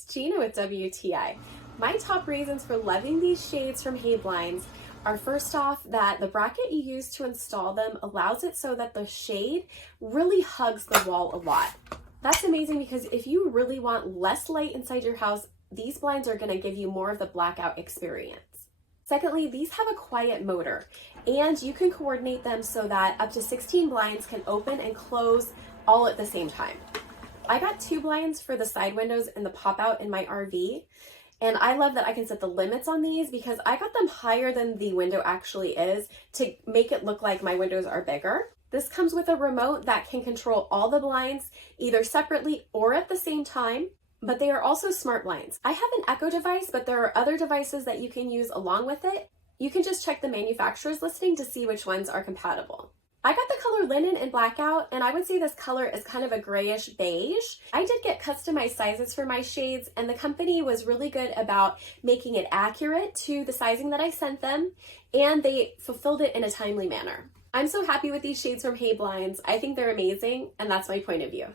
it's Gina with WTI. My top reasons for loving these shades from HeyBlinds are, first off, that the bracket you use to install them allows it so that the shade really hugs the wall a lot. That's amazing because if you really want less light inside your house, these blinds are going to give you more of the blackout experience. Secondly, these have a quiet motor, and you can coordinate them so that up to 16 blinds can open and close all at the same time. I got 2 blinds for the side windows and the pop out in my RV, and I love that I can set the limits on these because I got them higher than the window actually is to make it look like my windows are bigger. This comes with a remote that can control all the blinds either separately or at the same time, but they are also smart blinds. I have an Echo device, but there are other devices that you can use along with it. You can just check the manufacturer's listing to see which ones are compatible. I got the color Linen in Blackout, and I would say this color is kind of a grayish beige. I did get customized sizes for my shades, and the company was really good about making it accurate to the sizing that I sent them, and they fulfilled it in a timely manner. I'm so happy with these shades from HeyBlinds. I think they're amazing, and that's my point of view.